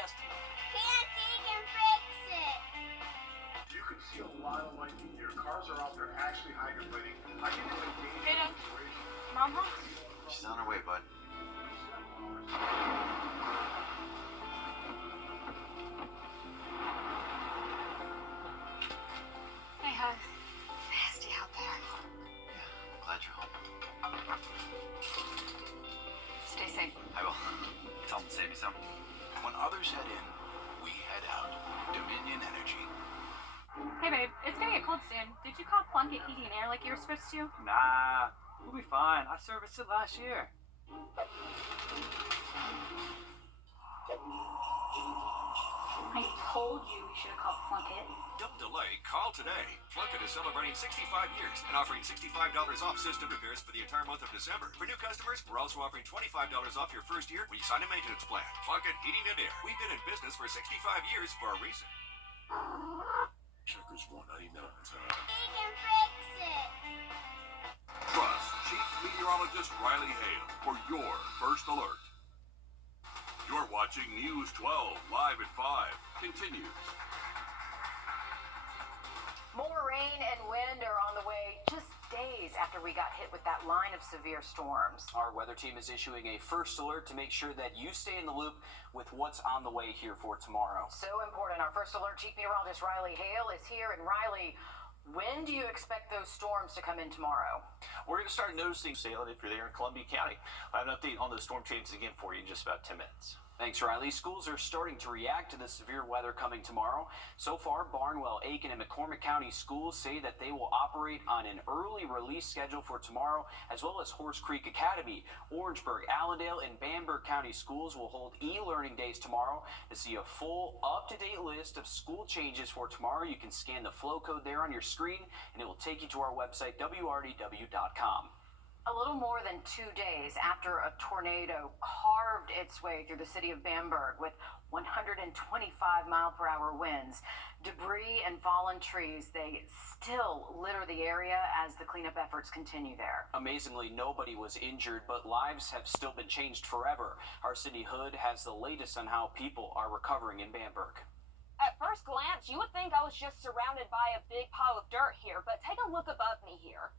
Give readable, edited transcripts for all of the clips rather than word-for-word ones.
yesterday. Can't can fix it. You can see a lot of lightning here. Cars are out there actually hydroplaning. I think it's a dangerous situation. Mom home? She's on her way, bud. Hey, hon. Nasty out there. Yeah, I'm glad you're home. Stay safe. I will. Tell them to save me some. When others head in, we head out. Dominion Energy. Hey, babe. It's gonna get cold soon. Did you call Plunkett Heating and Air like you were supposed to? Nah, we'll be fine. I serviced it last year. I told you we should have called Plunkett. Don't delay, call today. Plunkett is celebrating 65 years and offering $65 off system repairs for the entire month of December. For new customers, we're also offering $25 off your first year when you sign a maintenance plan. Plunkett Heating and Air. We've been in business for 65 years for a reason. Checkers 199 a time. Can fix it. Trust Chief Meteorologist Riley Hale for your first alert. You're watching News 12 live at 5. Continues. More rain and wind are on the way just days after we got hit with that line of severe storms. Our weather team is issuing a first alert to make sure that you stay in the loop with what's on the way here for tomorrow. So important. Our first alert, Chief Meteorologist Riley Hale is here. And Riley, when do you expect those storms to come in tomorrow? We're going to start noticing sailing if you're there in Columbia County. I have an update on those storm changes again for you in just about 10 minutes. Thanks, Riley. Schools are starting to react to the severe weather coming tomorrow. So far, Barnwell, Aiken, and McCormick County schools say that they will operate on an early release schedule for tomorrow, as well as Horse Creek Academy. Orangeburg, Allendale, and Bamberg County schools will hold e-learning days tomorrow. To see a full, up-to-date list of school changes for tomorrow, you can scan the flow code there on your screen, and it will take you to our website, wrdw.com. A little more than 2 days after a tornado carved its way through the city of Bamberg with 125-mile-per-hour winds, debris and fallen trees, they still litter the area as the cleanup efforts continue there. Amazingly, nobody was injured, but lives have still been changed forever. Our Cindy Hood has the latest on how people are recovering in Bamberg. At first glance, you would think I was just surrounded by a big pile of dirt here, but take a look above me here.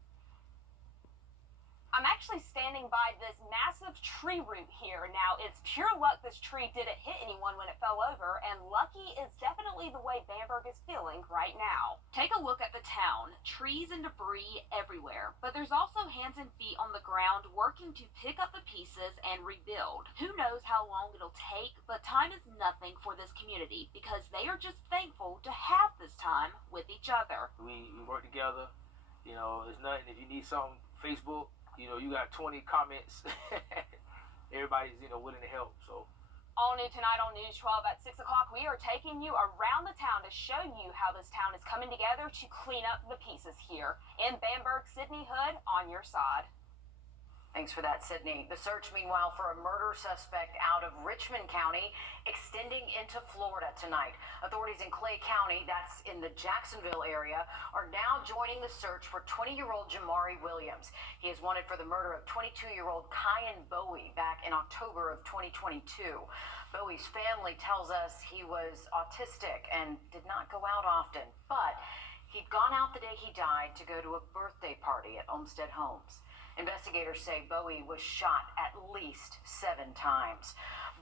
I'm actually standing by this massive tree root here. Now, it's pure luck this tree didn't hit anyone when it fell over, and lucky is definitely the way Bamberg is feeling right now. Take a look at the town. Trees and debris everywhere, but there's also hands and feet on the ground working to pick up the pieces and rebuild. Who knows how long it'll take, but time is nothing for this community because they are just thankful to have this time with each other. We work together. You know, it's nothing. If you need something, Facebook, you know, you got 20 comments. Everybody's, willing to help. So, all new tonight on News 12 at 6 o'clock, we are taking you around the town to show you how this town is coming together to clean up the pieces here. In Bamberg, Sydney Hood on your side. Thanks for that, Sydney. The search, meanwhile, for a murder suspect out of Richmond County extending into Florida tonight. Authorities in Clay County, that's in the Jacksonville area, are now joining the search for 20-year-old Jamari Williams. He is wanted for the murder of 22-year-old Kyan Bowie back in October of 2022. Bowie's family tells us he was autistic and did not go out often, but he'd gone out the day he died to go to a birthday party at Olmsted Homes. Investigators say Bowie was shot at least 7 times.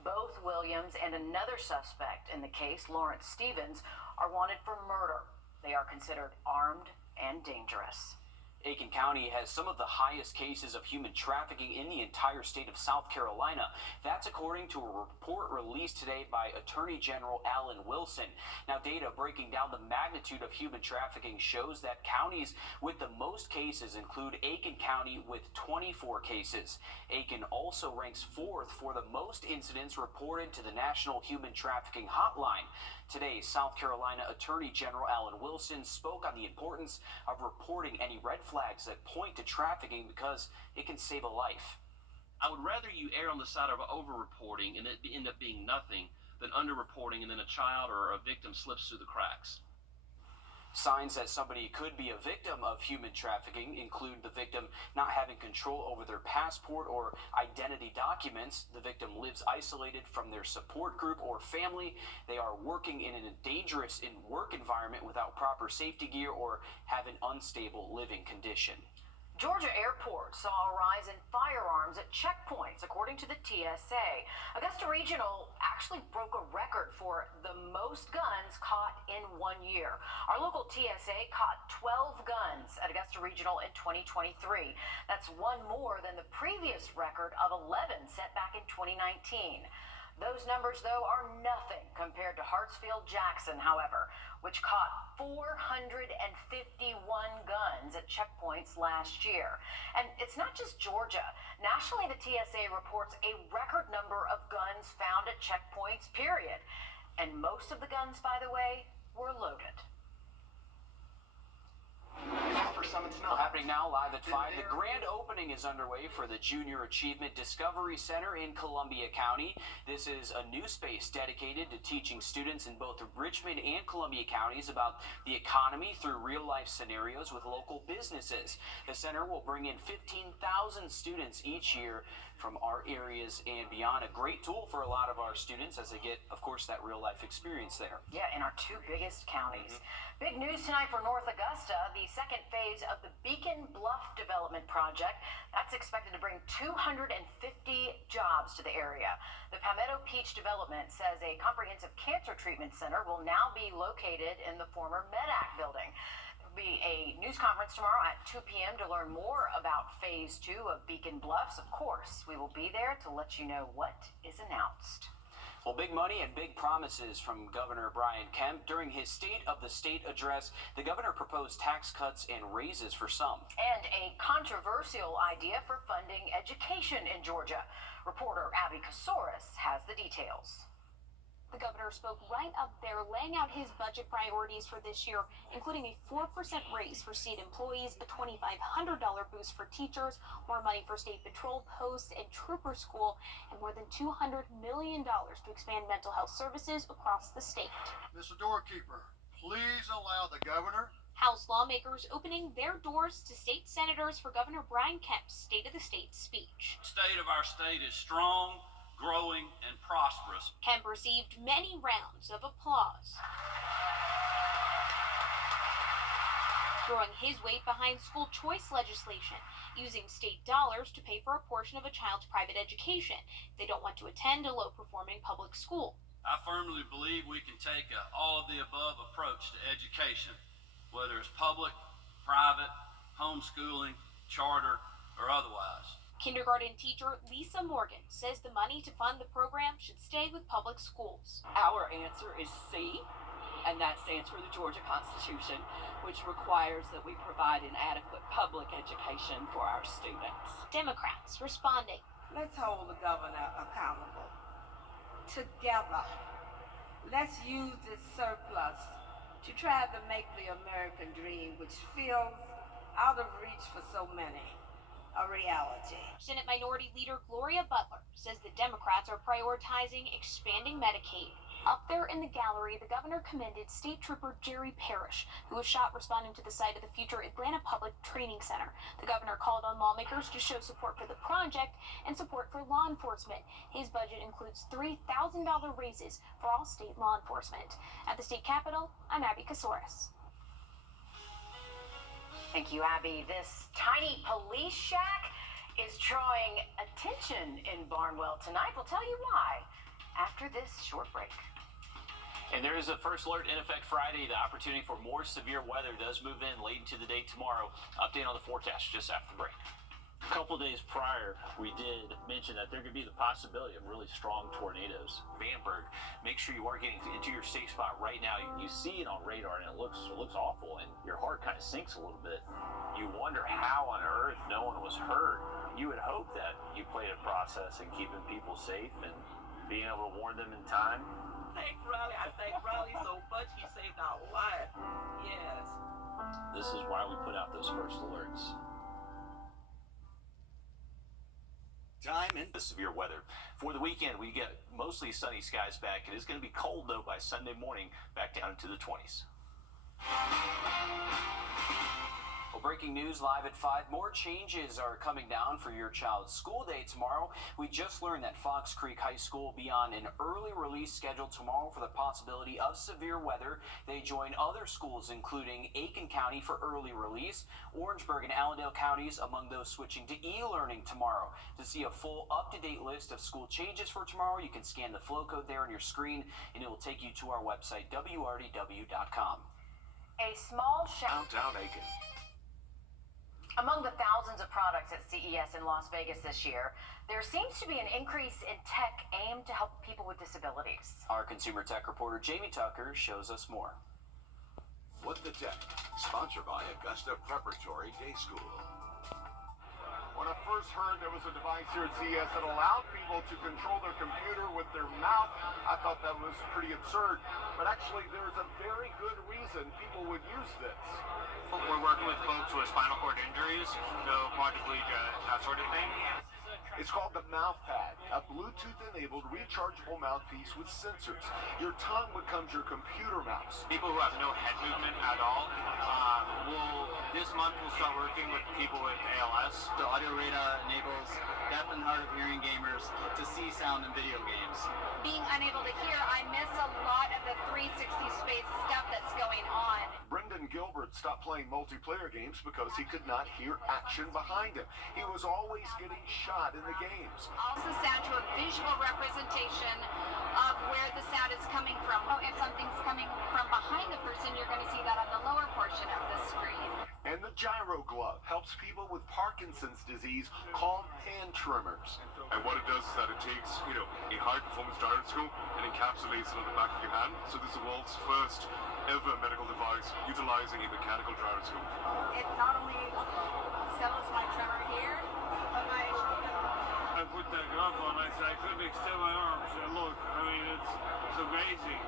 Both Williams and another suspect in the case, Lawrence Stevens, are wanted for murder. They are considered armed and dangerous. Aiken County has some of the highest cases of human trafficking in the entire state of South Carolina. That's according to a report released today by Attorney General Alan Wilson. Now, data breaking down the magnitude of human trafficking shows that counties with the most cases include Aiken County with 24 cases. Aiken also ranks 4th for the most incidents reported to the National Human Trafficking Hotline. Today, South Carolina Attorney General Alan Wilson spoke on the importance of reporting any red flags that point to trafficking because it can save a life. I would rather you err on the side of over-reporting and it end up being nothing than under-reporting and then a child or a victim slips through the cracks. Signs that somebody could be a victim of human trafficking include the victim not having control over their passport or identity documents. The victim lives isolated from their support group or family. They are working in a dangerous work environment without proper safety gear or have an unstable living condition. Georgia Airport saw a rise in firearms at checkpoints, according to the TSA. Augusta Regional actually broke a record for the most guns caught in 1 year. Our local TSA caught 12 guns at Augusta Regional in 2023. That's one more than the previous record of 11 set back in 2019. Those numbers, though, are nothing compared to Hartsfield-Jackson, however, which caught 451 guns at checkpoints last year. And it's not just Georgia. Nationally, the TSA reports a record number of guns found at checkpoints, period. And most of the guns, by the way, were loaded. For Summit Snow. Happening now live at 5. The grand opening is underway for the Junior Achievement Discovery Center in Columbia County. This is a new space dedicated to teaching students in both Richmond and Columbia counties about the economy through real-life scenarios with local businesses. The center will bring in 15,000 students each year from our areas and beyond. A great tool for a lot of our students as they get, of course, that real-life experience there. Yeah, in our two biggest counties. Big news tonight for North Augusta, the second phase of the Beacon Bluff Development Project. That's expected to bring 250 jobs to the area. The Palmetto Peach Development says a comprehensive cancer treatment center will now be located in the former MedAct building. There will be a news conference tomorrow at 2 p.m. to learn more about Phase 2 of Beacon Bluffs. Of course, we will be there to let you know what is announced. Well, big money and big promises from Governor Brian Kemp. During his State of the State address, the governor proposed tax cuts and raises for some. And a controversial idea for funding education in Georgia. Reporter Abby Kasoris has the details. The governor spoke right up there, laying out his budget priorities for this year, including a 4% raise for state employees, a $2,500 boost for teachers, more money for state patrol posts and trooper school, and more than $200 million to expand mental health services across the state. Mr. Doorkeeper, please allow the governor. House lawmakers opening their doors to state senators for Governor Brian Kemp's State of the State speech. The state of our state is strong, growing, and prosperous. Kemp received many rounds of applause, throwing his weight behind school choice legislation, using state dollars to pay for a portion of a child's private education if they don't want to attend a low-performing public school. I firmly believe we can take an all-of-the-above approach to education, whether it's public, private, homeschooling, charter, or otherwise. Kindergarten teacher Lisa Morgan says the money to fund the program should stay with public schools. Our answer is C, and that stands for the Georgia Constitution, which requires that we provide an adequate public education for our students. Democrats responding. Let's hold the governor accountable. Together, let's use this surplus to try to make the American dream, which feels out of reach for so many, a reality. Senate Minority Leader Gloria Butler says the Democrats are prioritizing expanding Medicaid. Up there in the gallery, the governor commended State Trooper Jerry Parrish, who was shot responding to the site of the future Atlanta Public Training Center. The governor called on lawmakers to show support for the project and support for law enforcement. His budget includes $3,000 raises for all state law enforcement. At the state capitol, I'm Abby Kasoris. Thank you, Abby. This tiny police shack is drawing attention in Barnwell tonight. We'll tell you why after this short break. And there is a first alert in effect Friday. The opportunity for more severe weather does move in late into the day tomorrow. Update on the forecast just after the break. A couple days prior, we did mention that there could be the possibility of really strong tornadoes. Vandenberg, make sure you are getting into your safe spot right now. You see it on radar, and it looks awful, and your heart kind of sinks a little bit. You wonder how on earth no one was hurt. You would hope that you played a process in keeping people safe and being able to warn them in time. Thank Riley. I thank Riley so much. He saved our life. Yes. This is why we put out those first alerts. Time in the severe weather. For the weekend, we get mostly sunny skies back. It is going to be cold, though, by Sunday morning, back down into the 20s. Well, breaking news live at 5. More changes are coming down for your child's school day tomorrow. We just learned that Fox Creek High School will be on an early release schedule tomorrow for the possibility of severe weather. They join other schools, including Aiken County, for early release. Orangeburg and Allendale counties among those switching to e-learning tomorrow. To see a full up-to-date list of school changes for tomorrow, you can scan the flow code there on your screen, and it will take you to our website, wrdw.com. A small shout. Downtown Aiken. Among the thousands of products at CES in Las Vegas this year, there seems to be an increase in tech aimed to help people with disabilities. Our consumer tech reporter Jamie Tucker shows us more. What the Tech, sponsored by Augusta Preparatory Day School. When I first heard there was a device here at CES that allowed people to control their computer with their mouth, I thought that was pretty absurd. But actually, there's a very good reason people would use this. We're working with folks with spinal cord injuries, no quadriplegia, that sort of thing. It's called the MouthPad, a Bluetooth-enabled rechargeable mouthpiece with sensors. Your tongue becomes your computer mouse. People who have no head movement at all, this month we'll start working with people with ALS. The audio radar enables deaf and hard of hearing gamers to see sound in video games. Being unable to hear, I miss a lot of the 360 space stuff that's going on. Brendan Gilbert stopped playing multiplayer games because he could not hear action behind him. He was always getting shot in the games. Also sound to a visual representation of where the sound is coming from. Oh, if something's coming from behind the person, you're going to see that on the lower portion of the screen. And the gyro glove helps people with Parkinson's disease calm hand tremors. And what it does is that it takes, a high-performance gyroscope and encapsulates it on the back of your hand. So this is the world's first ever medical device utilizing a mechanical gyroscope. It not only settles my tremor here, but my shoulder. I put that glove on, I couldn't extend my arms. And look, it's amazing.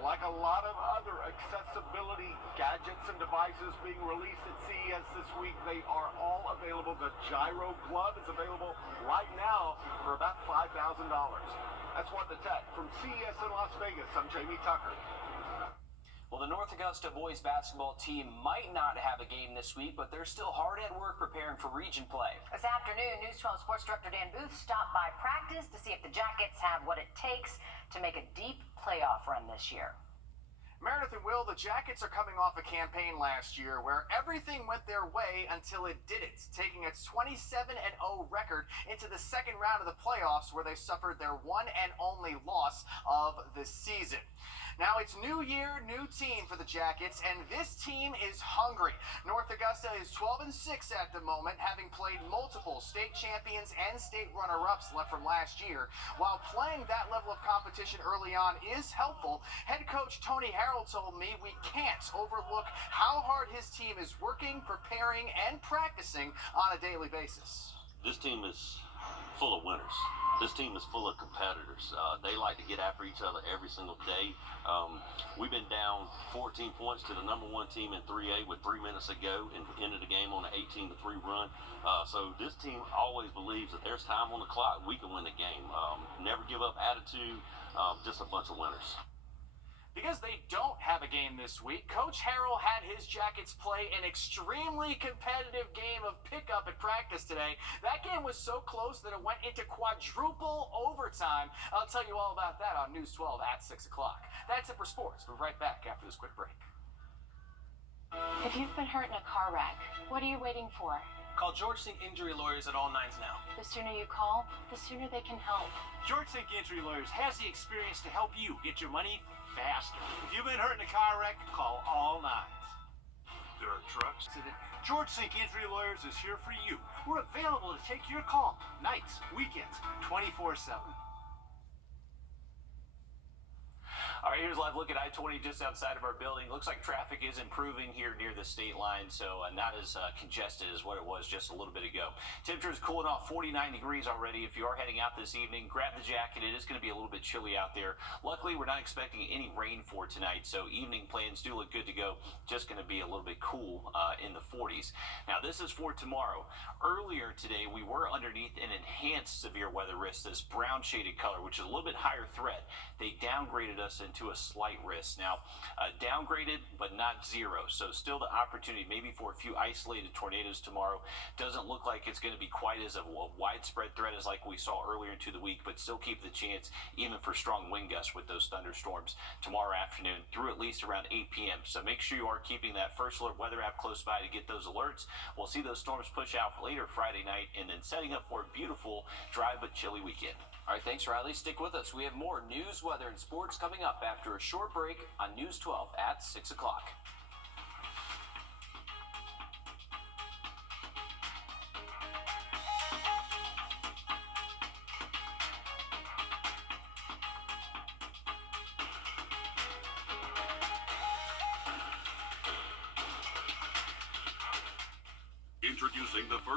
Like a lot of other accessibility gadgets and devices being released at CES this week, they are all available. The gyro glove is available right now for about $5,000. That's What the Tech. From CES in Las Vegas, I'm Jamie Tucker. Well, the North Augusta boys basketball team might not have a game this week, but they're still hard at work preparing for region play. This afternoon, News 12 Sports Director Dan Booth stopped by practice to see if the Jackets have what it takes to make a deep playoff run this year. Meredith and Will, the Jackets are coming off a campaign last year where everything went their way until it didn't, taking its 27-0 record into the second round of the playoffs where they suffered their one and only loss of the season. Now it's new year, new team for the Jackets, and this team is hungry. North Augusta is 12-6 at the moment, having played multiple state champions and state runner-ups left from last year. While playing that level of competition early on is helpful, head coach Tony Harrell told me we can't overlook how hard his team is working, preparing, and practicing on a daily basis. This team is full of winners. This team is full of competitors. They like to get after each other every single day. We've been down 14 points to the number one team in 3A with 3 minutes to go and ended the game on an 18-3 run. So this team always believes that there's time on the clock, we can win the game. Never give up attitude, just a bunch of winners. Because they don't have a game this week, Coach Harrell had his Jackets play an extremely competitive game of pickup at practice today. That game was so close that it went into quadruple overtime. I'll tell you all about that on News 12 at 6 o'clock. That's it for sports. We'll be right back after this quick break. If you've been hurt in a car wreck, what are you waiting for? Call George Sink Injury Lawyers at all nines now. The sooner you call, the sooner they can help. George Sink Injury Lawyers has the experience to help you get your money faster. If you've been hurt in a car wreck, call all nines. There are trucks. George Sink Injury Lawyers is here for you. We're available to take your call, nights, weekends, 24/7. All right, here's a live look at I-20 just outside of our building. Looks like traffic is improving here near the state line, so not as congested as what it was just a little bit ago. Temperature is cooling off 49 degrees already. If you are heading out this evening, grab the jacket. It is going to be a little bit chilly out there. Luckily, we're not expecting any rain for tonight, so evening plans do look good to go. Just going to be a little bit cool in the 40s. Now, this is for tomorrow. Earlier today, we were underneath an enhanced severe weather risk, this brown shaded color, which is a little bit higher threat. They downgraded us into to a slight risk. Now, downgraded, but not zero. So still the opportunity maybe for a few isolated tornadoes tomorrow. Doesn't look like it's going to be quite as a widespread threat as like we saw earlier into the week, but still keep the chance even for strong wind gusts with those thunderstorms tomorrow afternoon through at least around 8 p.m. So make sure you are keeping that First Alert weather app close by to get those alerts. We'll see those storms push out for later Friday night and then setting up for a beautiful, dry but chilly weekend. All right, thanks, Riley. Stick with us. We have more news, weather, and sports coming up after a short break on News 12 at 6 o'clock. Introducing the first